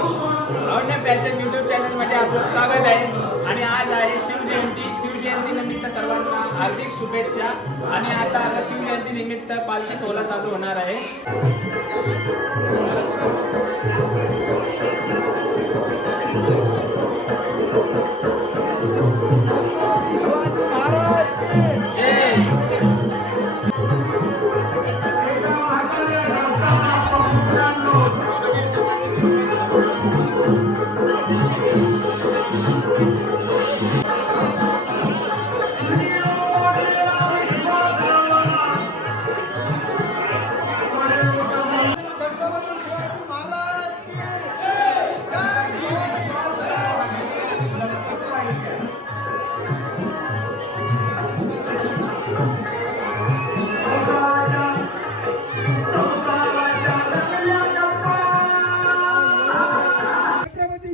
आवडण्या fashion YouTube चॅनलमध्ये आपलं स्वागत आहे. आणि आज आहे शिवजयंती निमित्त सर्वांना हार्दिक शुभेच्छा. आणि आता शिवजयंती निमित्त पालखी सोहळा चालू होणार आहे. शिवाजी महाराज की जय.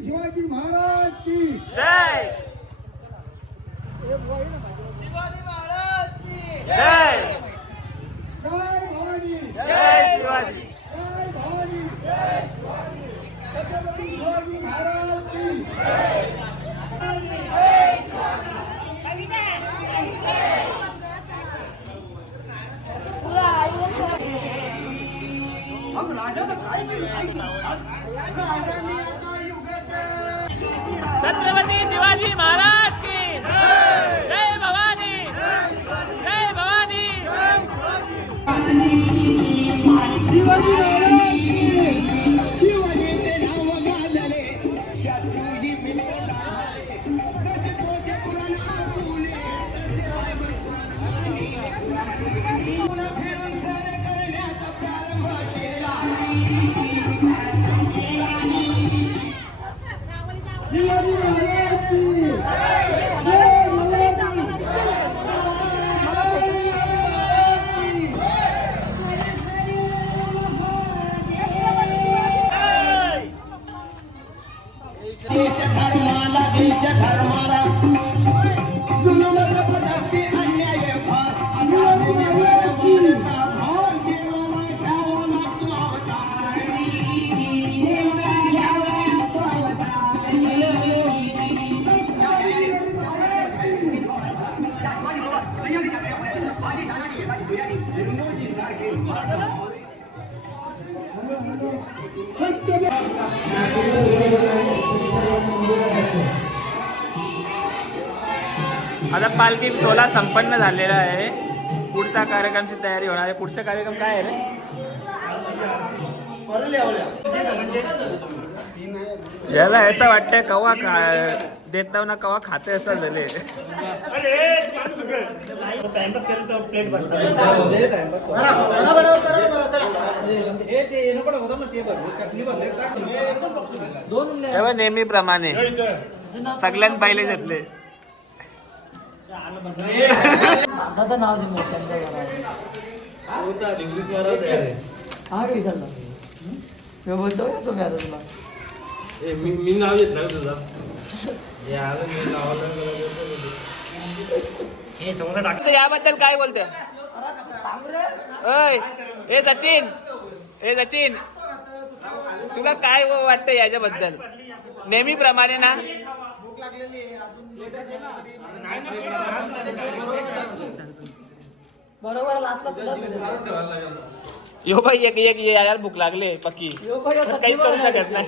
शिवाजी महाराज की जय. शिवाजी महाराज की जय. जय भवानी जय शिवाजी. जय भवानी जय शिवाजी. छत्रपती शिवाजी महाराज की छत्रपती शिवाजी महाराज की जय भवानी. जय भवानी. शिवाजी महाराज की शिवाजीचे नाव गाजले शत्रूजी शिवाजी महाराज की देश धर्माला जुलूम जबरदस्ती अन्याय फास आता पालखी सोहळा संपन्न झालेला आहे. पुढचा कार्यक्रमची तयारी होणार आहे. पुढचा कार्यक्रम काय आहे रे? याला असं वाटतंय कवा देता ना कवा खाते असं झाले. नेहमीप्रमाणे सगळ्यांनी पहिले घेतले. दादा नाव दे मोठ्यांचं हा काही झालं मी बोलतो का सोम्या तुला मी नाव घेतलं का तुझं याबद्दल काय बोलते? हे सचिन तुला काय वाटतं याच्याबद्दल? नेहमीप्रमाणे ना बरोबर लास्टला तुला यो भाई एक यार भूक लागले पक्की काहीच करू शकत नाही.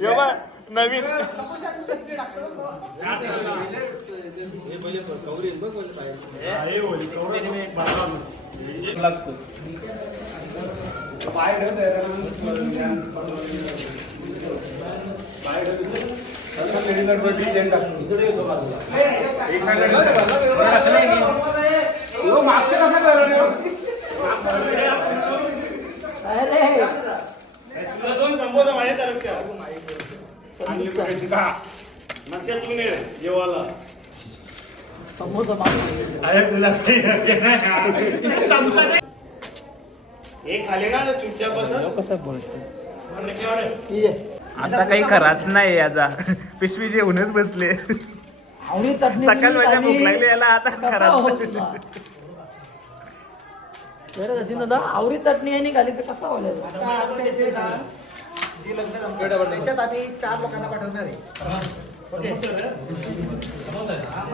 यो बा नवीन कसं बोलतो आता काही खराच नाही याचा. पिशवी जेवूनच बसले. सकाळ माझ्या भूक लागली याला आता खराच. जरा जशी दादा आवरी चटणी आहे निघाली तर कसा बोलायचं आता आमच्या इथे ना जी लग्न जमतात त्याच्यात आम्ही 4 लोकांना पाठवणार आहे. ओके.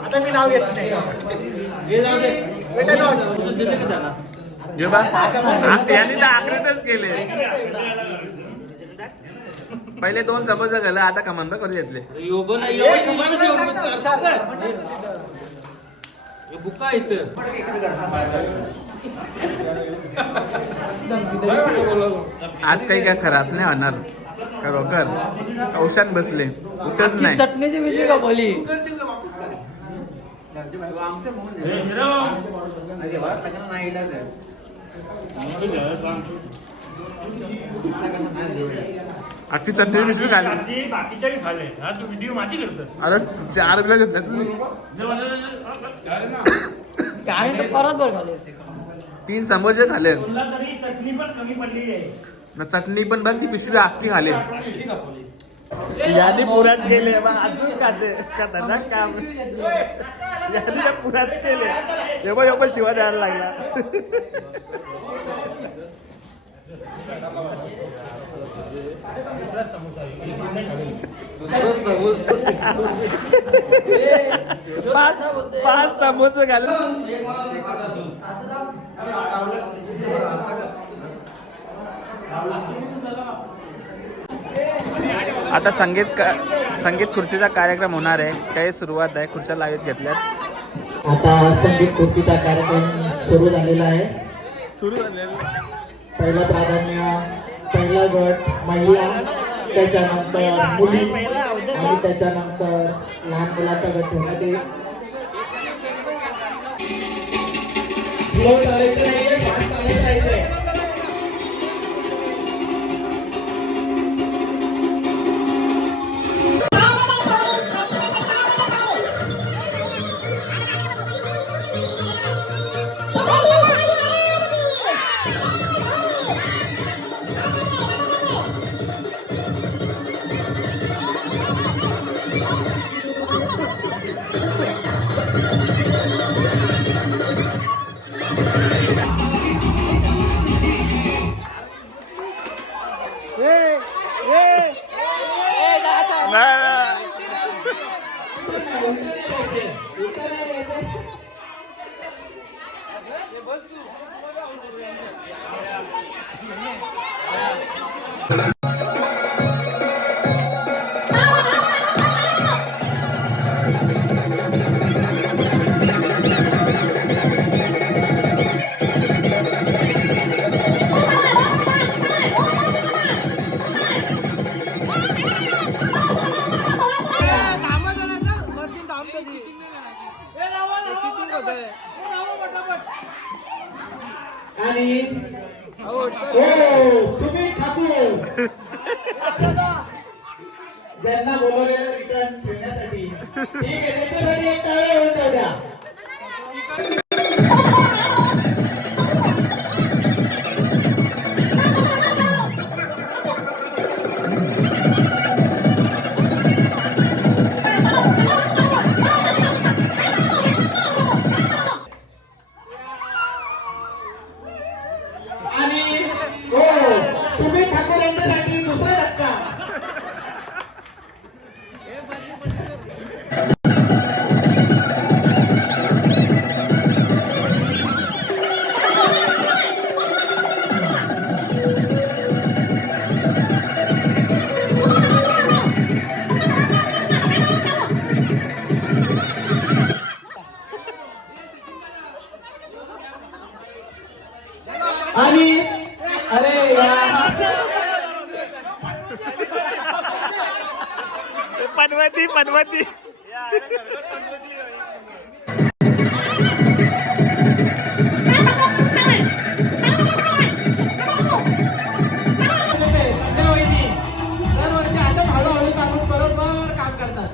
आता मी नाव घेत नाही. हे जाऊ दे. Wait and watch. औषध देते का त्याला? हे बघ त्यांनी तर आखरीतच केले. पहिले 2 समोसा गेला आता कमान करून घेतले. योगो नाही योगो कमाल योगो असं काय? हे बुका इथं. आज काही काय खराच नाही होणार खरोखर औषध बसले कुठंच ती नाही. चटणीची विषय का बोली अख्खी चटणी मिसळी खाली. बाकीच्याही खाल्ले हा तू व्हिडिओ माझी करतो अरे 4 बिला घेतल्या तू. काय तर परत बरं खाली 3 समोसे खाले. तुला तरी चटणी पण कमी पडलेली आहे. न चटणी पण बघ ती पिशवी अख्खी खाले. यादी पुराच केले अजून खाते खतरनाक काम यादी पुराच केले. एवढा शिवा द्यायला लागला. पाच समोसे घालून आता संगीत खुर्चीचा कार्यक्रम होणार आहे. काही सुरुवात आहे. खुर्च्या लावत घेतल्यात. आता संगीत खुर्चीचा कार्यक्रम सुरू झालेला आहे. सुरू झालेलं. पहिलं प्राधान्य पहिला गट महिला, त्याच्यानंतर मुली आणि त्याच्यानंतर लहान मुलाचा गट ठेवण्यात येईल. स्लो चालायचं नाहीये, फास्ट चालत राहायचंय. आणि सुमित ठाकूर ज्यांना बोलवलेलं रिटर्न फिरण्यासाठी ठीक आहे त्याच्यासाठी एक टाळ्या होऊन जाऊ द्या. आणि सुमित ठाकूर यांच्यासाठी दुसरा धक्का. आणि अरे यार पनवती दरवर्षी असं हळूहळू चालून बरोबर काम करतात.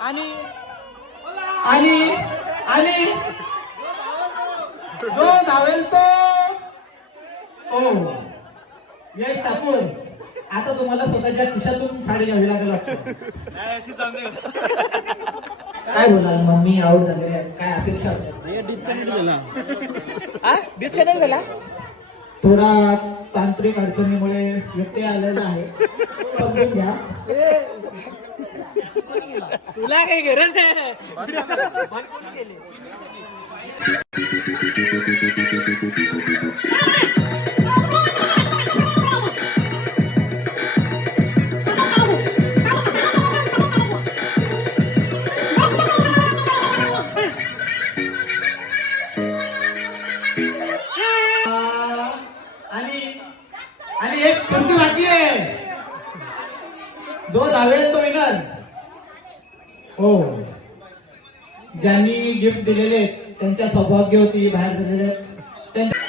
आणि आणि आणि जो धावेल तो यश ठाकूर आता तुम्हाला स्वतःच्या खिशातून साडी घ्यावी लागेल वाटतं. काय बोलाल मम्मी आऊट झाले काय अपेक्षा होत्या? डिस्कनेक्ट झाला. थोडा तांत्रिक अडचणीमुळे व्यत्यय आलेला आहे, समजून घ्या. तुला काही गरज आहे. आणि एक खुर्ची बाकी आहे, जो धावेल तो विनर. हो, ज्यांनी गिफ्ट दिलेले त्यांच्या सौभाग्यवती बाहेर झालेले त्यांच्या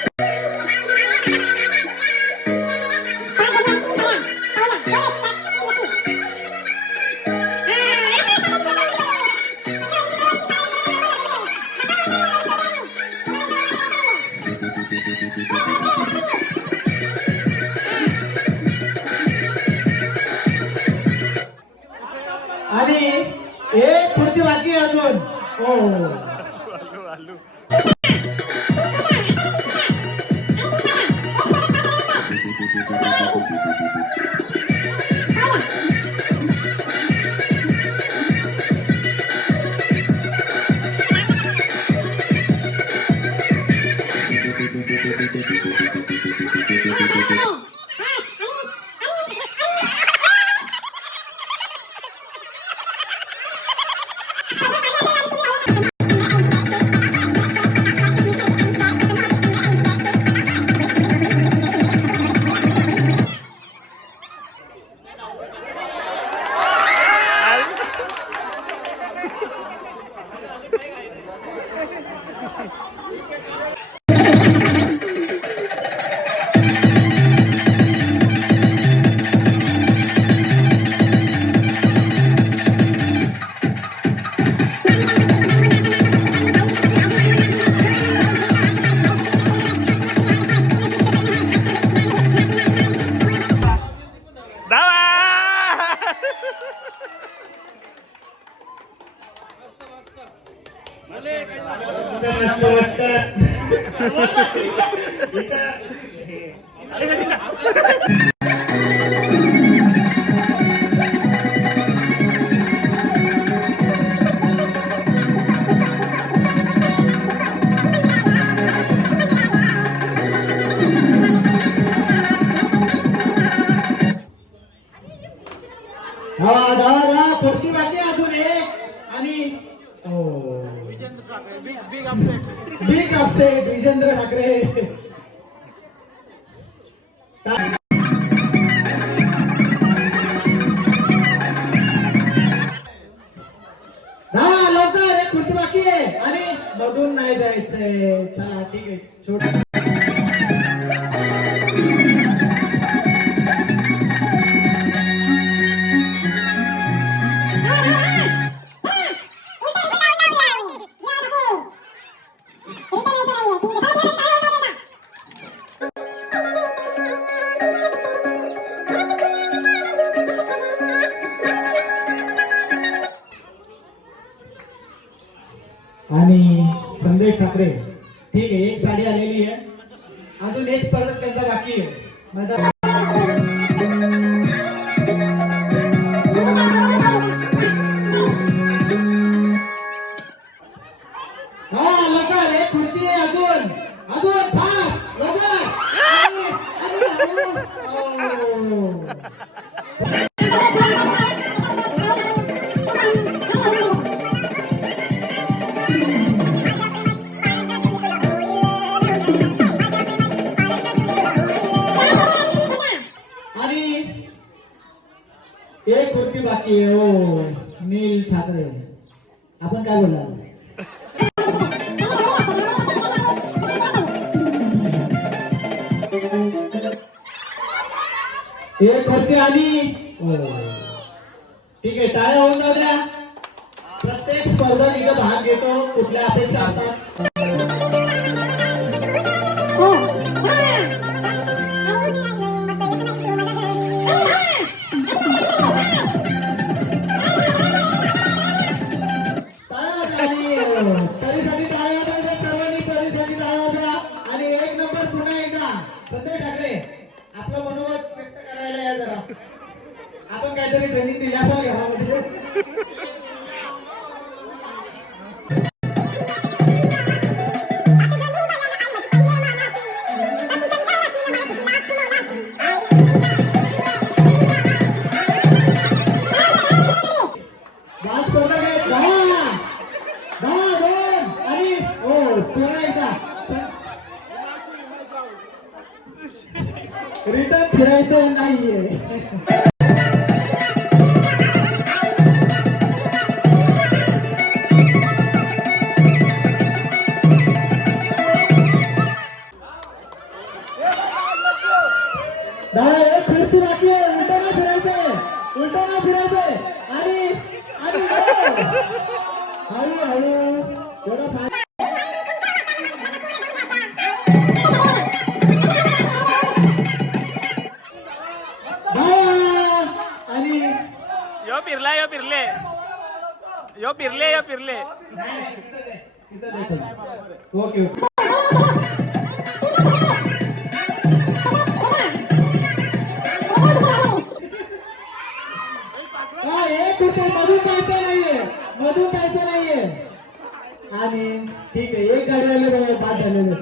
आणि एक खुर्ची बाकी आहे अजून. हो, खुर्ची बाकी आहे अजून एक. आणि बिग अपसेट विजेंद्र ठाकरे. हा लवकर एक खुर्ची बाकी आहे आणि मधून नाही जायचंय. चला ठीक आहे. छोट आणि संदेश ठाकरे. ठीक आहे, एक साडी आलेली आहे, अजून एक स्पर्धक त्यांचा बाकी आहे. हा लवकर एक खुर्ची आहे अजून अजून फास्ट लवकर. एक खुर्ची बाकी आहे. हो, नील ठाकरे. आपण काय बोलाल? एक खुर्ची आली. ठीक आहे, टाळ्या होऊन जाऊ द्या. प्रत्येक स्पर्धक इथं भाग घेतो. कुठल्या अपेक्षा असतात? आज कोणता काय 10-2 आणि हो पुन्हा एकदा रिटर्न फिरायचं नाहीये. एक फिरती बाकी आहे, उलटा नाही फिरायचंय, उलटा नाही फिरायचंय आणि आणि हळू थोडं आणि यो फिरले ओके मधून जायचं नाहीये आणि ठीक आहे एक गाडी आली बाबा बाद झालेलं.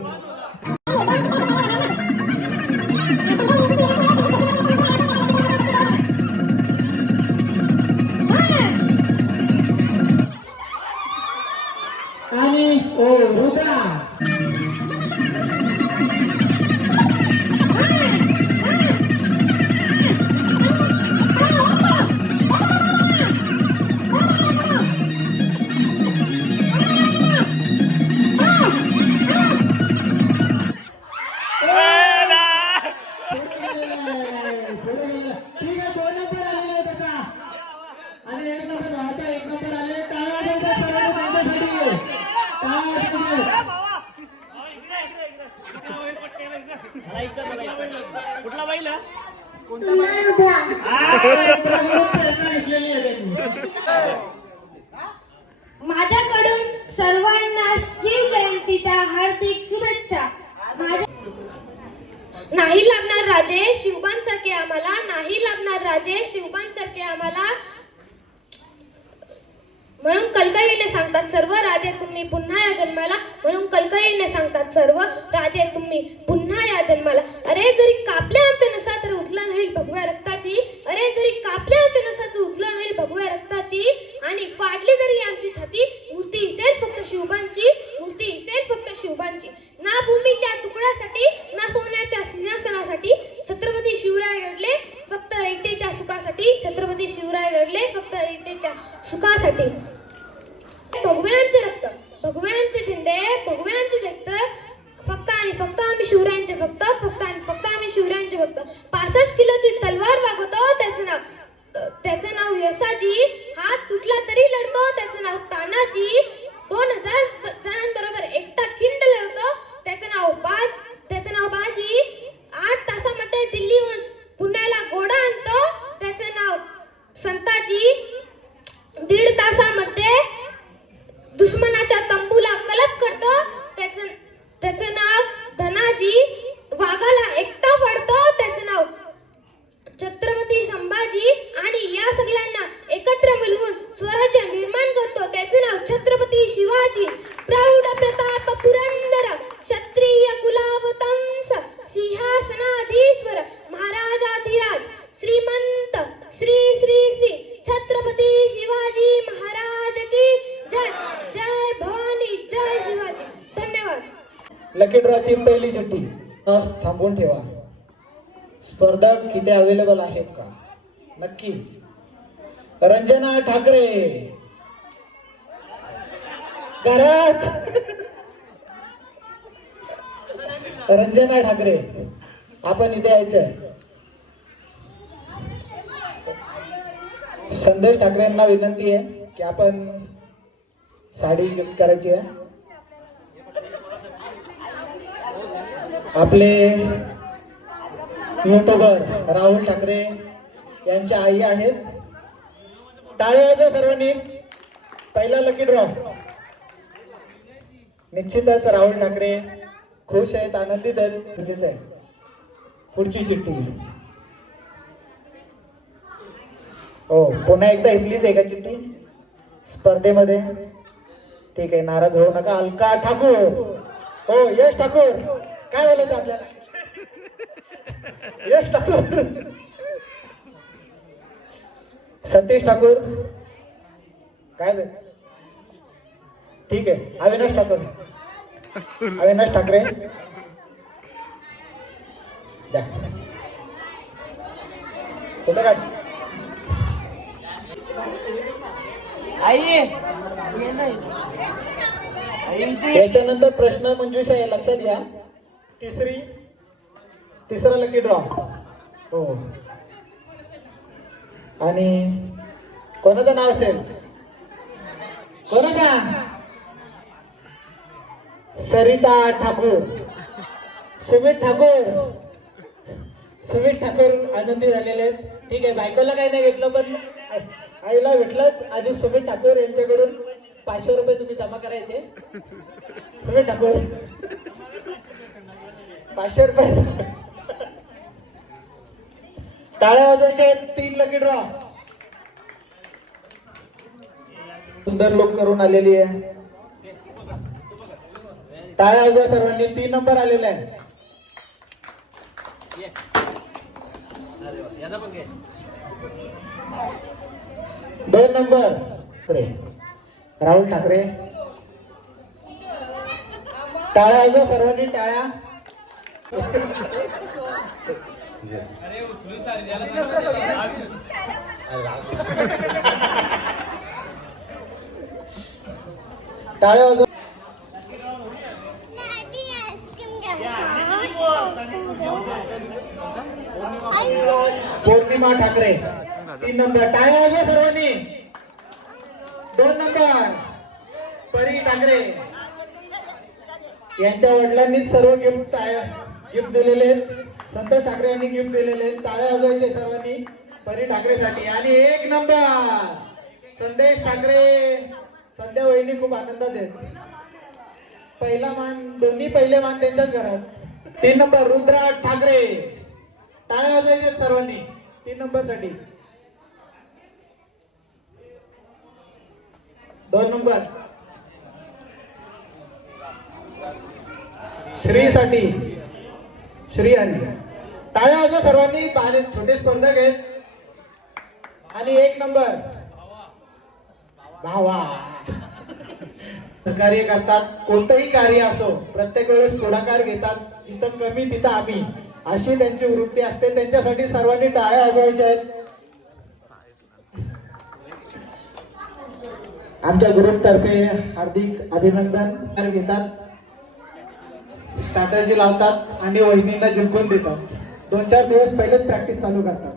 आणि ओ रुद्रा कुठला बैल माझ्याकडून सर्वांना शिव जयंतीच्या हार्दिक शुभेच्छा. नाही लागणार राजे शिवबान सारखे आम्हाला, नाही लागणार राजे शिवबान सारखे आम्हाला, म्हणून कलकलीने सांगतात सर्व राजे तुम्ही पुन्हा या जन्माला, म्हणून कलकलीने सांगतात सर्व राजे तुम्ही पुन्हा या जन्माला. अरे जरी कापले आमच्या नसा तर उठला नाही भगव्या रक्ताची, अरे जरी कापले आमच्या नसा तर उठला नाही भगव्या रक्ताची, आणि फाडली जरी आमची छाती मूर्ती दिसेल फक्त शिवबांची, मूर्ती दिसेल फक्त शिवबांची. ना भूमीच्या तुकड्यासाठी ना सोन्याच्या सिंहासनासाठी छत्रपती शिवराय रडले फक्त रयतेच्या सुखासाठी, छत्रपती शिवराय रडले फक्त रयतेच्या सुखासाठी. भगव्यांचे रक्त भगव्यांचे झेंडे भगव्यांचे रक्त, फक्त आणि फक्त आम्ही शिवरायांचे भक्त, फक्त आणि फक्त आम्ही शिवरायांचे भक्त. 65 किलोची तलवार वागवतो त्याचं नाव यसाजी, हात तुटला तरी लढतो त्याचं नाव तानाजी, 2000 जणांबरोबर एकटा खिंड लढतो त्याचं नाव बाजी, 8 तासामध्ये दिल्लीहून पुण्याला घोडा आणतो त्याचं नाव संताजी, 1.5 तासामध्ये दुश्मनाच्या तंबूला कलप करतो त्याचं नाव धनाजी, वाघाला एकटा फाडतो त्याचं नाव छत्रपती संभाजी, आणि या सगळ्यांना एकत्र मिळवून स्वराज्य निर्माण करतो त्याचे नाव छत्रपती शिवाजी. प्रौढ प्रताप पुरंदर क्षत्रिय कुलावतंस सिंहासनाधीश्वर महाराजाधिराज श्रीमंत श्री श्री श्री छत्रपती शिवाजी महाराज की जय. जय भवानी जय शिवाजी. धन्यवाद. लकी ड्रॉची पहिली चिठ्ठी आज थांबवून ठेवा. स्पर्धक किती अवेलेबल आहेत का नक्की. रंजना ठाकरे घरात. रंजना ठाकरे आपण इथे यायचं. संदेश ठाकरेंना विनंती आहे की आपण साडी गिफ्ट करायची आहे. आपले युट्यूबर राहुल ठाकरे यांच्या आई आहेत. टाळ्या वाजवा सर्वांनी. पहिला लकी ड्रॉ. निश्चितच राहुल ठाकरे खुश आहेत, आनंदित आहेत. गरजेचं आहे. पुढची चिठ्ठी. हो पुन्हा एकदा इथलीच आहे का चिठ्ठी. स्पर्धेमध्ये. ठीक आहे, नाराज होऊ नका. अलका ठाकूर, हो यश ठाकूर, काय बोलायचं आपल्याला? यश ठाकूर, सतीश ठाकूर, काय ठीक आहे. अविनाश ठाकूर, अविनाश ठाकरे द्या. कुठे काढ? याच्यानंतर प्रश्न मंजुषा आहे, लक्षात घ्या. तिसरा लकी ड्रॉ. हो, आणि कोणाचं नाव असेल? कोणाचा? सरिता ठाकूर, सुमित ठाकूर, सुमित ठाकूर आनंदी झालेले आहेत. ठीक आहे, बायकोला काही नाही घेतलं पण आईला भेटलंच. आणि सुमित ठाकूर यांच्याकडून 500 रुपये तुम्ही जमा करायचे. सुमित ठाकूर 500 रुपये. टाळ्या वाजवायचे. 3 लकी ड्रॉ. सुंदर लोक करून आलेली आहे. टाळ्या वाजवा सर्वांनी. 3 नंबर आलेला आहे. 2 नंबर राहुल ठाकरे. टाळ्या वाजवा सर्वांनी. टाळ्या. टाळ्या वाजवा. पौर्णिमा ठाकरे 3 नंबर. टाळ्या वाजवा सर्वांनी. 2 नंबर परी ठाकरे. यांच्या वडिलांनीच सर्व गिफ्ट दिलेले आहेत. संतोष ठाकरे यांनी गिफ्ट दिलेले आहेत. टाळ्या वाजवायचे सर्वांनी परी ठाकरेसाठी. आणि 1 नंबर संदेश ठाकरे. संध्या वहिनी खूप आनंदात आहेत. पहिला मान, दोन्ही पहिले मान त्यांच्याच घरात. 3 नंबर रुद्रा ठाकरे. टाळ्या वाजवायचे सर्वांनी 3 नंबर साठी. 2 नंबर श्री साठी. श्री हरी. टाळ्या वाजवा सर्वांनी. छोटे स्पर्धक आहेत. आणि 1 नंबर भावा. कार्य करतात. कोणतंही कार्य असो प्रत्येक वेळेस पुढाकार घेतात. जिथं कमी तिथं आम्ही, अशी त्यांची वृत्ती असते. त्यांच्यासाठी सर्वांनी टाळ्या वाजवायच्या आहेत. आमच्या ग्रुपतर्फे हार्दिक अभिनंदन. घेतात, स्ट्रॅटर्जी लावतात आणि वहिनीला जिंकून देतात. 2-4 दिवस पहिलेच प्रॅक्टिस चालू करतात.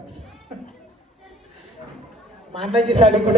मानाची साडी कुठे